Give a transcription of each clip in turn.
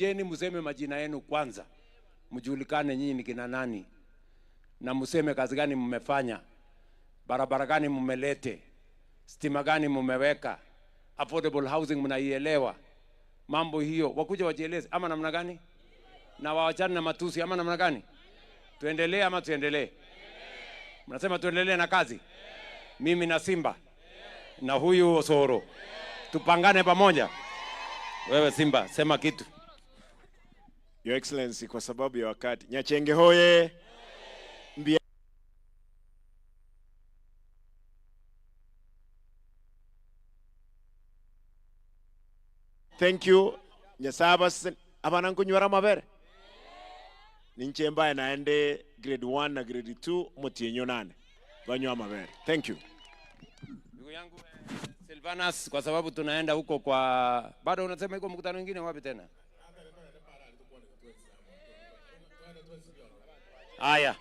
Jeni museme majina yenu kwanza, mjulikane nyinyi ni kina nani, na museme kazi gani mmefanya, barabara gani mmelete, stima gani mmeweka, affordable housing mnaielewa. Mambo hiyo wakuja wajieleze ama namna gani, na waachane na matusi ama namna gani. Tuendelee ama tuendelee? Mnasema tuendelee na kazi. Mimi na Simba na huyu Osoro tupangane pamoja. Wewe Simba sema kitu. Your Excellency, kwa sababu ya wakati. Nyachenge hoye. Mbia. Thank you. Nyasaba abanangu nywara mabere. Ninche mbaye naende grade 1 na grade 2 motienyo nane. Banywa mabere. Thank you. Ndugu yangu Silvanus, kwa sababu tunaenda huko kwa bado unasema iko mkutano mwingine wapi tena? Aya.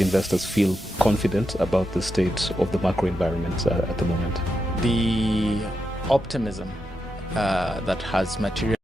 Investors feel confident about the state of the macro environment at the moment? The optimism that has materialized